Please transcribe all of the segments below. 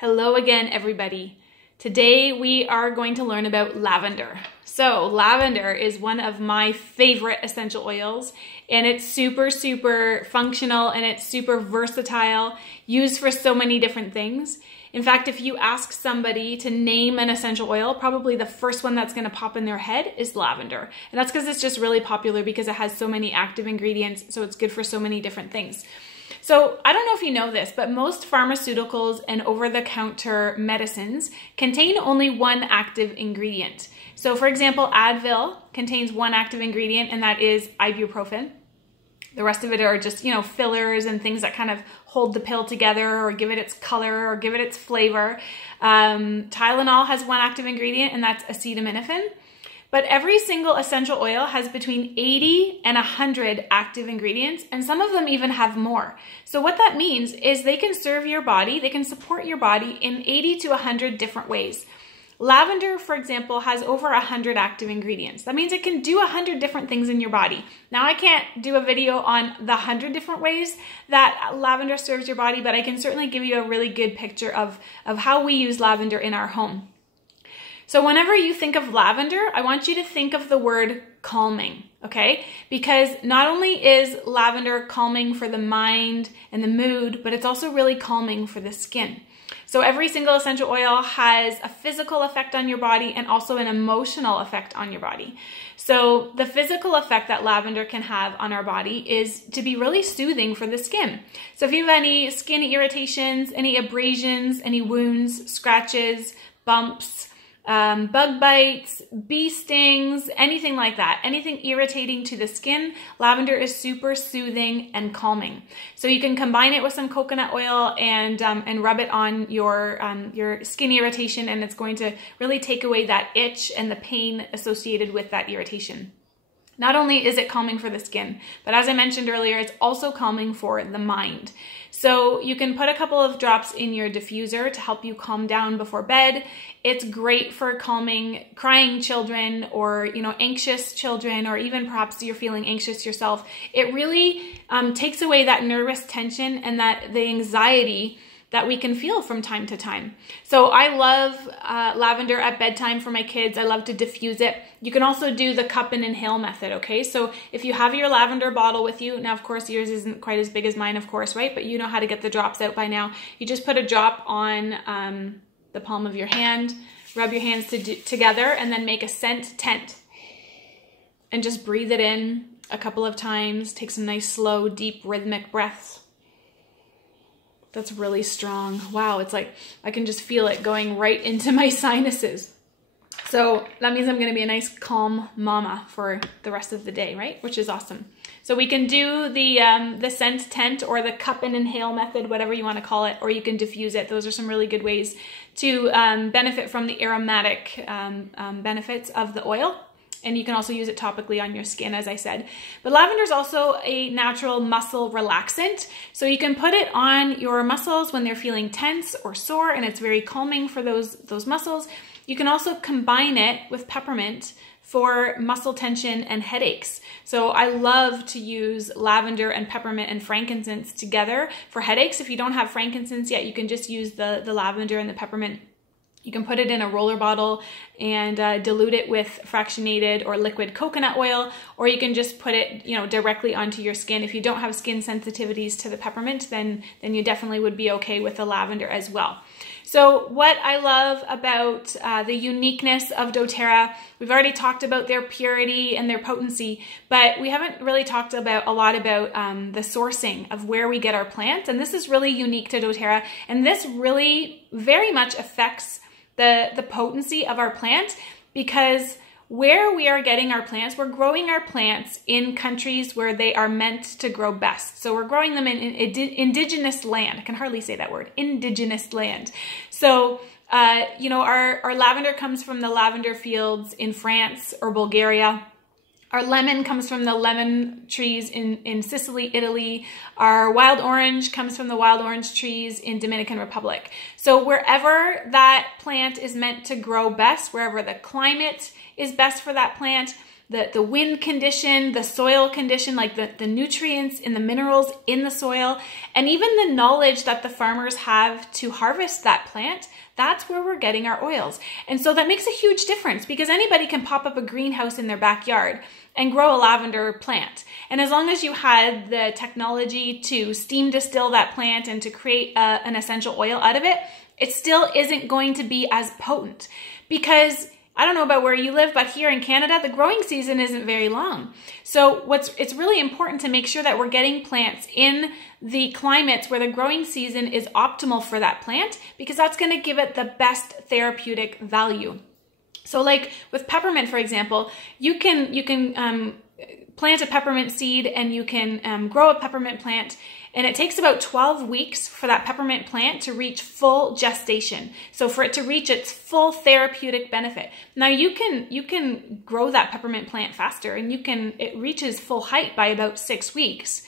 Hello again, everybody. Today we are going to learn about lavender. So lavender is one of my favorite essential oils, and it's super functional and it's super versatile, used for so many different things. In fact, if you ask somebody to name an essential oil, probably the first one that's going to pop in their head is lavender. And that's because it's just really popular because it has so many active ingredients, so it's good for so many different things. So I don't know if you know this, but most pharmaceuticals and over-the-counter medicines contain only one active ingredient. So for example, Advil contains one active ingredient, and that is ibuprofen. The rest of it are just, fillers and things that kind of hold the pill together or give it its color or give it its flavor. Tylenol has one active ingredient, and that's acetaminophen. But every single essential oil has between 80 and 100 active ingredients, and some of them even have more. So what that means is they can serve your body, they can support your body in 80 to 100 different ways. Lavender, for example, has over 100 active ingredients. That means it can do 100 different things in your body. Now, I can't do a video on the 100 different ways that lavender serves your body, but I can certainly give you a really good picture of how we use lavender in our home. So whenever you think of lavender, I want you to think of the word calming, okay? Because not only is lavender calming for the mind and the mood, but it's also really calming for the skin. So every single essential oil has a physical effect on your body and also an emotional effect on your body. So the physical effect that lavender can have on our body is to be really soothing for the skin. So if you have any skin irritations, any abrasions, any wounds, scratches, bumps, bug bites, bee stings, anything like that, anything irritating to the skin, lavender is super soothing and calming. So you can combine it with some coconut oil and rub it on your skin irritation, and it's going to really take away that itch and the pain associated with that irritation. Not only is it calming for the skin, but as I mentioned earlier, it's also calming for the mind. So you can put a couple of drops in your diffuser to help you calm down before bed. It's great for calming crying children or, anxious children, or even perhaps you're feeling anxious yourself. It really takes away that nervous tension and the anxiety that we can feel from time to time. So I love lavender at bedtime for my kids. I love to diffuse it. You can also do the cup and inhale method, okay? So if you have your lavender bottle with you, now of course yours isn't quite as big as mine, of course, right? But you know how to get the drops out by now. You just put a drop on the palm of your hand, rub your hands together, and then make a scent tent. And just breathe it in a couple of times. Take some nice, slow, deep, rhythmic breaths. That's really strong. Wow, it's like I can just feel it going right into my sinuses. So that means I'm going to be a nice calm mama for the rest of the day, right? Which is awesome. So we can do the scent tent or the cup and inhale method, whatever you want to call it, or you can diffuse it. Those are some really good ways to benefit from the aromatic benefits of the oil. And you can also use it topically on your skin, as I said. But lavender is also a natural muscle relaxant. So you can put it on your muscles when they're feeling tense or sore, and it's very calming for those muscles. You can also combine it with peppermint for muscle tension and headaches. So I love to use lavender and peppermint and frankincense together for headaches. If you don't have frankincense yet, you can just use the lavender and the peppermint. You can put it in a roller bottle and dilute it with fractionated or liquid coconut oil, or you can just put it, directly onto your skin. If you don't have skin sensitivities to the peppermint, then you definitely would be okay with the lavender as well. So what I love about the uniqueness of doTERRA, we've already talked about their purity and their potency, but we haven't really talked a lot about the sourcing of where we get our plants. And this is really unique to doTERRA, and this really very much affects the potency of our plant, because where we are getting our plants, we're growing our plants in countries where they are meant to grow best. So we're growing them in indigenous land. I can hardly say that word, indigenous land. So, our lavender comes from the lavender fields in France or Bulgaria. Our lemon comes from the lemon trees in Sicily, Italy. Our wild orange comes from the wild orange trees in Dominican Republic. So wherever that plant is meant to grow best, wherever the climate is best for that plant, the wind condition, the soil condition, like the nutrients and the minerals in the soil, and even the knowledge that the farmers have to harvest that plant. That's where we're getting our oils. And so that makes a huge difference, because anybody can pop up a greenhouse in their backyard and grow a lavender plant. And as long as you had the technology to steam distill that plant and to create an essential oil out of it, it still isn't going to be as potent, because I don't know about where you live, but here in Canada, the growing season isn't very long. So it's really important to make sure that we're getting plants in the climates where the growing season is optimal for that plant, because that's going to give it the best therapeutic value. So like with peppermint, for example, you can plant a peppermint seed, and you can grow a peppermint plant, and it takes about 12 weeks for that peppermint plant to reach full gestation. So for it to reach its full therapeutic benefit. Now you can grow that peppermint plant faster, and it reaches full height by about 6 weeks.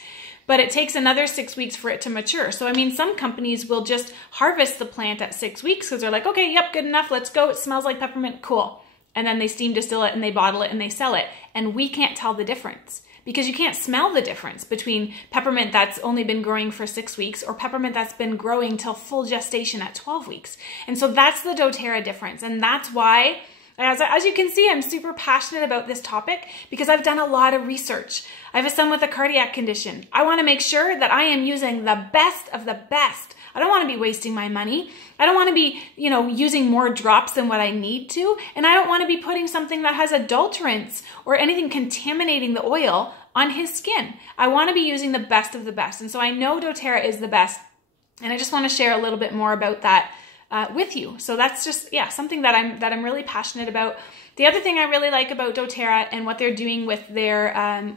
But it takes another 6 weeks for it to mature. So I mean, some companies will just harvest the plant at 6 weeks because they're like, okay, yep, good enough, let's go. It smells like peppermint, cool. And then they steam distill it and they bottle it and they sell it. And we can't tell the difference, because you can't smell the difference between peppermint that's only been growing for 6 weeks or peppermint that's been growing till full gestation at 12 weeks. And so that's the doTERRA difference. And that's why, as you can see, I'm super passionate about this topic, because I've done a lot of research. I have a son with a cardiac condition. I want to make sure that I am using the best of the best. I don't want to be wasting my money. I don't want to be, using more drops than what I need to. And I don't want to be putting something that has adulterants or anything contaminating the oil on his skin. I want to be using the best of the best. And so I know doTERRA is the best. And I just want to share a little bit more about that with you. So that's just, something that I'm really passionate about. The other thing I really like about doTERRA and what they're doing with their,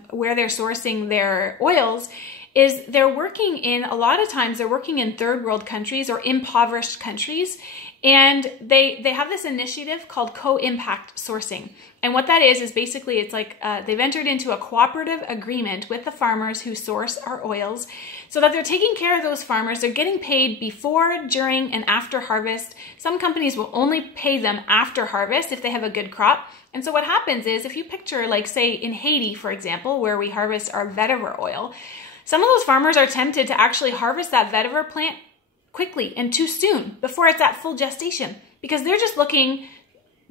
where they're sourcing their oils, is they're working in, a lot of times they're working in third world countries or impoverished countries. And they have this initiative called co-impact sourcing. And what that is basically, it's like they've entered into a cooperative agreement with the farmers who source our oils, so that they're taking care of those farmers. They're getting paid before, during, and after harvest. Some companies will only pay them after harvest if they have a good crop. And so what happens is, if you picture, like say in Haiti, for example, where we harvest our vetiver oil, some of those farmers are tempted to actually harvest that vetiver plant quickly and too soon, before it's at full gestation, because they're just looking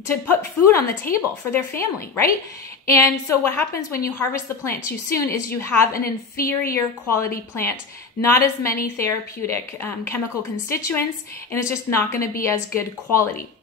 to put food on the table for their family, right? And so what happens when you harvest the plant too soon is you have an inferior quality plant, not as many therapeutic chemical constituents, and it's just not going to be as good quality.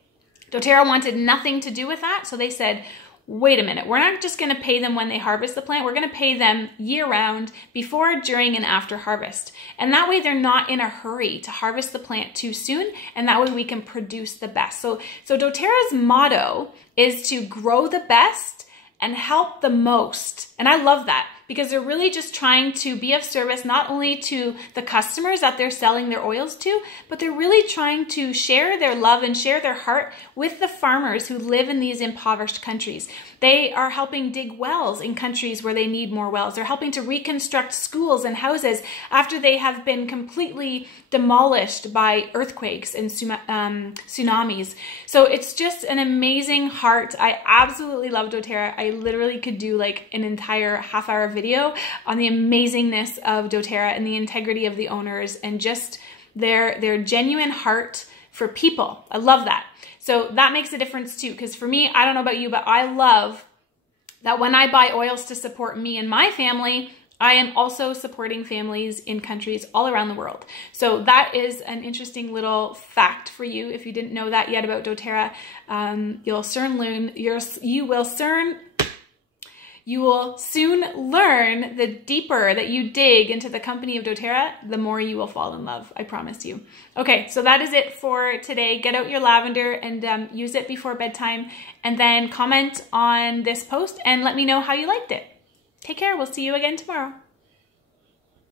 doTERRA wanted nothing to do with that, so they said, wait a minute, we're not just going to pay them when they harvest the plant, we're going to pay them year-round, before, during, and after harvest. And that way they're not in a hurry to harvest the plant too soon, and that way we can produce the best. So doTERRA's motto is to grow the best and help the most. And I love that, because they're really just trying to be of service not only to the customers that they're selling their oils to, but they're really trying to share their love and share their heart with the farmers who live in these impoverished countries. They are helping dig wells in countries where they need more wells. They're helping to reconstruct schools and houses after they have been completely demolished by earthquakes and tsunamis. So it's just an amazing heart. I absolutely love doTERRA. I literally could do like an entire half-hour video on the amazingness of doTERRA and the integrity of the owners and just their genuine heart for people. I love that. So that makes a difference too, because for me, I don't know about you, but I love that when I buy oils to support me and my family, I am also supporting families in countries all around the world. So that is an interesting little fact for you. If you didn't know that yet about doTERRA, you will soon learn, the deeper that you dig into the company of doTERRA, the more you will fall in love, I promise you. Okay, so that is it for today. Get out your lavender and use it before bedtime, and then comment on this post and let me know how you liked it. Take care. We'll see you again tomorrow.